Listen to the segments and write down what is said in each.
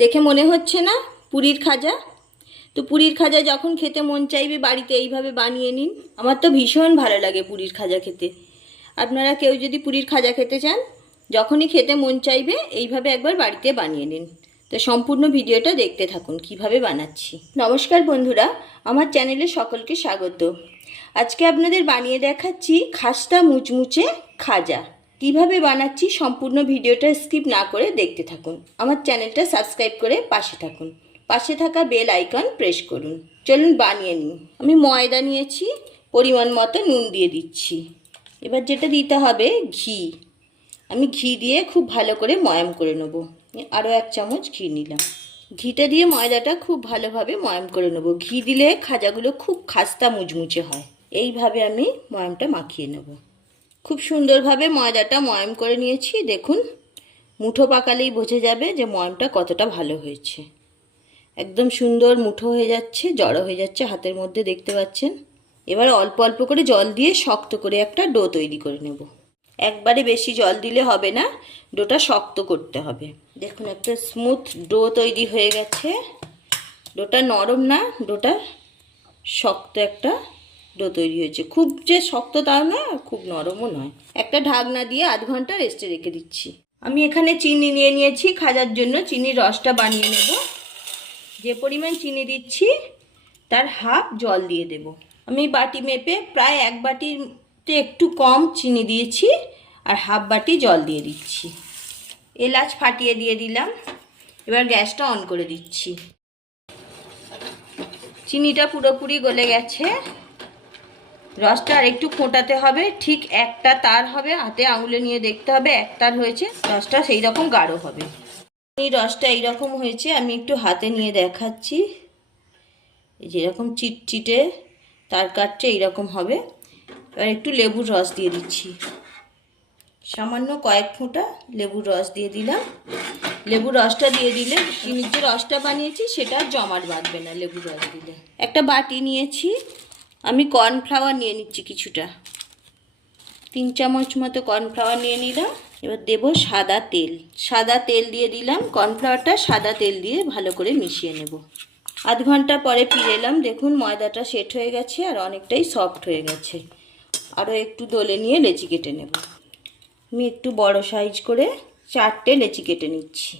দেখে মনে হচ্ছে না পুরীর খাজা? তো পুরীর খাজা যখন খেতে মন চাইবে বাড়িতে এইভাবে বানিয়ে নিন। আমার তো ভীষণ ভালো লাগে পুরীর খাজা খেতে। আপনারা কেউ যদি পুরীর খাজা খেতে চান, যখনই খেতে মন চাইবে এইভাবে একবার বাড়িতে বানিয়ে নিন। তো সম্পূর্ণ ভিডিওটা দেখতে থাকুন, কীভাবে বানাচ্ছি। নমস্কার বন্ধুরা, আমার চ্যানেলে সকলকে স্বাগত। আজকে আপনাদের বানিয়ে দেখাচ্ছি খাস্তা মুচমুচে খাজা। কীভাবে বানাচ্ছি সম্পূর্ণ ভিডিওটা স্কিপ না করে দেখতে থাকুন। আমার চ্যানেলটা সাবস্ক্রাইব করে পাশে থাকুন। পাশে থাকা বেল আইকন প্রেস করুন। চলুন বানিয়ে নিন আমি ময়দা নিয়েছি, পরিমাণ মতো নুন দিয়ে দিচ্ছি। এবার যেটা দিতে হবে, ঘি। আমি ঘি দিয়ে খুব ভালো করে ময়াম করে নেব। আরও এক চামচ ঘি নিলাম। ঘিটা দিয়ে ময়দাটা খুব ভালোভাবে ময়াম করে নেব। ঘি দিলে খাজাগুলো খুব খাস্তা মুচমুচে হয়। এইভাবে আমি ময়ামটা মাখিয়ে নেব। খুব সুন্দরভাবে ময়দাটা ময়াম করে নিয়েছি, দেখুন। মুঠো পাকালেই বোঝা যাবে যে ময়ামটা কতটা ভালো হয়েছে। একদম সুন্দর মুঠো হয়ে যাচ্ছে, জড়ো হয়ে যাচ্ছে হাতের মধ্যে, দেখতে পাচ্ছেন? এবার অল্প অল্প করে জল দিয়ে শক্ত করে একটা ডো তৈরি করে নেব। একবারে বেশি জল দিলে হবে না, ডোটা শক্ত করতে হবে। দেখুন, একটা স্মুথ ডো তৈরি হয়ে গেছে। ডোটা নরম না, ডোটা শক্ত একটা ডো তৈরি হয়েছে। খুব যে শক্ত তাও না, খুব নরমও নয়। একটা ঢাকনা দিয়ে আধ ঘণ্টা রেস্টে রেখে দিচ্ছি। আমি এখানে চিনি নিয়ে নিয়েছি, খাজার জন্য চিনির রসটা বানিয়ে নেব। যে পরিমাণ চিনি দিচ্ছি, তার হাফ জল দিয়ে দেব। আমি বাটি মেপে প্রায় এক বাটিতে একটু কম চিনি দিয়েছি আর হাফ বাটি জল দিয়ে দিচ্ছি। এলাচ ফাটিয়ে দিয়ে দিলাম। এবার গ্যাসটা অন করে দিচ্ছি। চিনিটা পুরোপুরি গলে গেছে। রসটা আর একটু ফোটাতে হবে, ঠিক একটা তার হবে, হাতে আঙুলে নিয়ে দেখতে হবে এক তার হয়েছে, রসটা সেই রকম গাঢ় হবে। এই রসটা এইরকম হয়েছে, আমি একটু হাতে নিয়ে দেখাচ্ছি। যেরকম চিটচিটে তার কাটছে এইরকম হবে। এবার একটু লেবুর রস দিয়ে দিচ্ছি। সামান্য কয়েক ফোঁটা লেবুর রস দিয়ে দিলাম। লেবুর রসটা দিয়ে দিলে যে রসটা বানিয়েছি সেটা জমাট বাঁধবে না লেবুর রস দিলে। একটা বাটি নিয়েছি। আমি কর্নফ্লাওয়ার নিয়ে নিচ্ছি কিছুটা। তিন চামচ মতো কর্নফ্লাওয়ার নিয়ে নিলাম, এবার দেব সাদা তেল। সাদা তেল দিয়ে দিলাম কর্নফ্লাওয়ারটা সাদা তেল দিয়ে ভালো করে মিশিয়ে নেব। আধ ঘণ্টা পরে ফিরে এলাম, দেখুন ময়দাটা সেট হয়ে গেছে আর অনেকটাই সফট হয়ে গেছে। আরও একটু দোলে নিয়ে লেচি কেটে নেব। আমি একটু বড় সাইজ করে চারটে লেচি কেটে নিচ্ছি।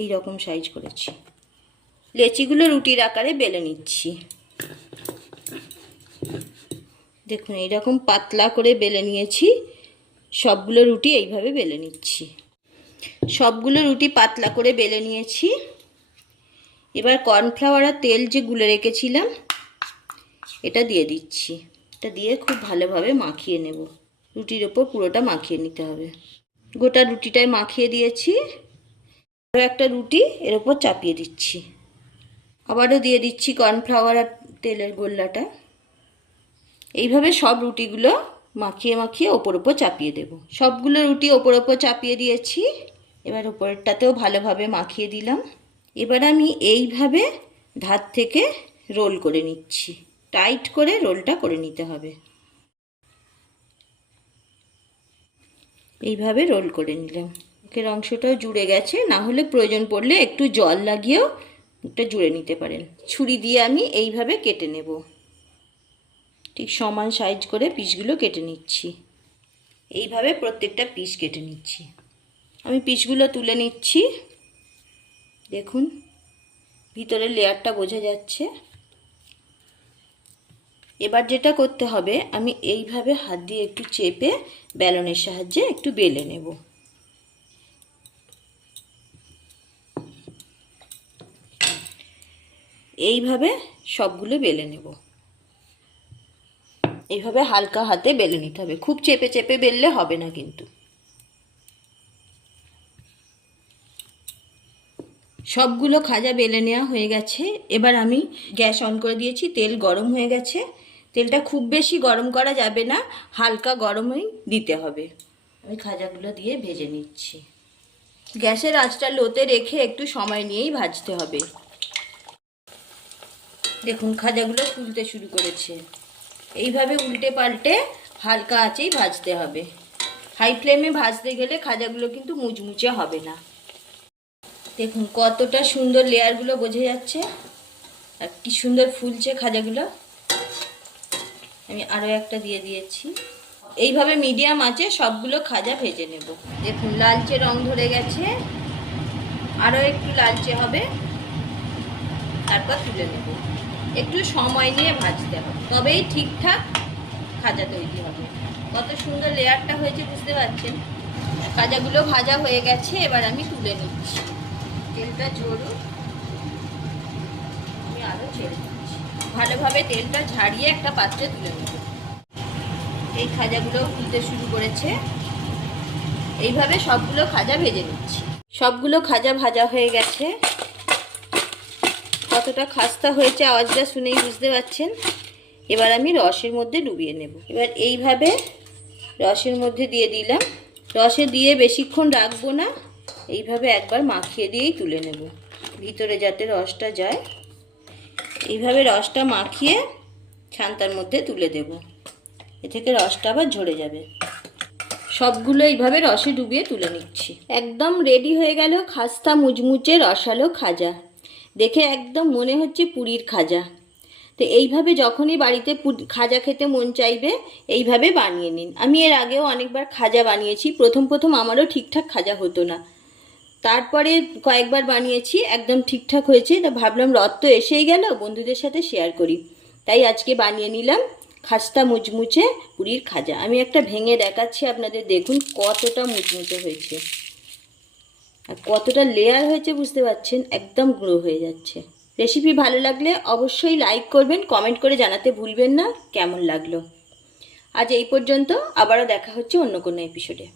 এই রকম সাইজ করেছি। লেচিগুলো রুটির আকারে বেলে নিচ্ছি। দেখুন, এইরকম পাতলা করে বেলে নিয়েছি। সবগুলো রুটি এইভাবে বেলে নিচ্ছি। সবগুলো রুটি পাতলা করে বেলে নিয়েছি। এবার কর্নফ্লাওয়ার আর তেল যে গুলে রেখেছিলাম, এটা দিয়ে দিচ্ছি। এটা দিয়ে খুব ভালোভাবে মাখিয়ে নেব। রুটির ওপর পুরোটা মাখিয়ে নিতে হবে। গোটা রুটিটায় মাখিয়ে দিয়েছি। আরও একটা রুটি এর ওপর চাপিয়ে দিচ্ছি। আবারও দিয়ে দিচ্ছি কর্নফ্লাওয়ার আর তেলের গোল্লাটা। এইভাবে সব রুটিগুলো মাখিয়ে মাখিয়ে ওপর ওপর চাপিয়ে দেব। সবগুলো রুটি ওপর ওপর চাপিয়ে দিয়েছি। এবার ওপরটাতেও ভালোভাবে মাখিয়ে দিলাম। এবার আমি এইভাবে ধার থেকে রোল করে নিচ্ছি। টাইট করে রোলটা করে নিতে হবে। এইভাবে রোল করে নিলাম। মুখের অংশটাও জুড়ে গেছে। না হলে প্রয়োজন পড়লে একটু জল লাগিয়েও মুখটা জুড়ে নিতে পারেন। ছুরি দিয়ে আমি এইভাবে কেটে নেব। ঠিক সমান সাইজ করে পিসগুলো কেটে নিচ্ছি। এইভাবে প্রত্যেকটা পিস কেটে নিচ্ছি। আমি পিসগুলো তুলে নিচ্ছি। দেখুন, ভিতরের লেয়ারটা বোঝা যাচ্ছে। এবার যেটা করতে হবে, আমি এইভাবে হাত দিয়ে একটু চেপে ব্যালনের সাহায্যে একটু বেলে নেব। এইভাবে সবগুলো বেলে নেব। এইভাবে হালকা হাতে বেলে নিতে হবে। খুব চেপে চেপে বেললে হবে না কিন্তু। সবগুলো খাজা বেলে নেওয়া হয়ে গেছে। এবার আমি গ্যাস অন করে দিয়েছি। তেল গরম হয়ে গেছে। তেলটা খুব বেশি গরম করা যাবে না, হালকা গরমই দিতে হবে। আমি খাজাগুলো দিয়ে ভেজে নিচ্ছি। গ্যাসের আঁচটা লোতে রেখে একটু সময় নিয়েই ভাজতে হবে। দেখুন, খাজাগুলো ফুলতে শুরু করেছে। এইভাবে উল্টে পাল্টে হালকা আঁচেই ভাজতে হবে। হাই ফ্লেমে ভাজতে গেলে খাজাগুলো কিন্তু মুচমুচে হবে না। দেখুন কতটা সুন্দর লেয়ারগুলো বোঝা যাচ্ছে। আর কি সুন্দর ফুলছে খাজাগুলো। আমি আরও একটা দিয়ে দিয়েছি। এইভাবে মিডিয়াম আছে সবগুলো খাজা ভেজে নেব। দেখুন লালচে রং ধরে গেছে। আরও একটু লালচে হবে। তারপর তুলে নেব। একটু সময় নিয়ে ভাজতে হবে। তবেই ঠিকঠাক খাজা তৈরি হবে। কত সুন্দর লেয়ারটা হয়েছে, বুঝতে পারছেন? খাজাগুলো ভাজা হয়ে গেছে, এবার আমি তুলে নিচ্ছি। তেলটা ঝরুক আমি আরও ছেড়ে দিচ্ছি। ভালোভাবে তেলটা ঝাড়িয়ে একটা পাত্রে তুলে নেব। এই খাজাগুলো ফুলতে শুরু করেছে। এইভাবে সবগুলো খাজা ভেজে নিচ্ছি। সবগুলো খাজা ভাজা হয়ে গেছে। কতটা খাস্তা হয়েছে আওয়াজটা শুনেই বুঝতে পারছেন? এবার আমি রসের মধ্যে ডুবিয়ে নেব। এবার এইভাবে রসের মধ্যে দিয়ে দিলাম। রসে দিয়ে বেশিক্ষণ রাখব না। এইভাবে একবার মাখিয়ে দিয়েই তুলে নেব। ভিতরে যাতে রসটা যায়। এইভাবে রসটা মাখিয়ে ছান্তার মধ্যে তুলে দেব। এ থেকে রসটা আবার ঝরে যাবে। সবগুলো এইভাবে রসে ডুবিয়ে তুলে নিচ্ছি। একদম রেডি হয়ে গেল খাস্তা মুচমুচে রসালো খাজা। দেখে একদম মনে হচ্ছে পুরীর খাজা। তো এইভাবে যখনই বাড়িতে খাজা খেতে মন চাইবে, এইভাবে বানিয়ে নিন। আমি এর আগেও অনেকবার খাজা বানিয়েছি, প্রথম প্রথম আমারও ঠিকঠাক খাজা হতো না। তারপরে কয়েকবার বানিয়েছি, একদম ঠিকঠাক হয়েছে। তা ভাবলাম রথ তো এসেই গেল, বন্ধুদের সাথে শেয়ার করি। তাই আজকে বানিয়ে নিলাম খাস্তা মুচমুচে পুরীর খাজা। আমি একটা ভেঙে দেখাচ্ছি আপনাদের, দেখুন কতটা মুচমুচে হয়েছে। আর কতটা লেয়ার হয়েছে বুঝতে পারছেন? একদম গুঁড়ো হয়ে যাচ্ছে। রেসিপি ভালো লাগলে অবশ্যই লাইক করবেন কমেন্ট করে জানাতে ভুলবেন না। কেমন লাগল? আজ এই পর্যন্ত, আবারও দেখা হচ্ছে অন্য কোনো এপিসোডে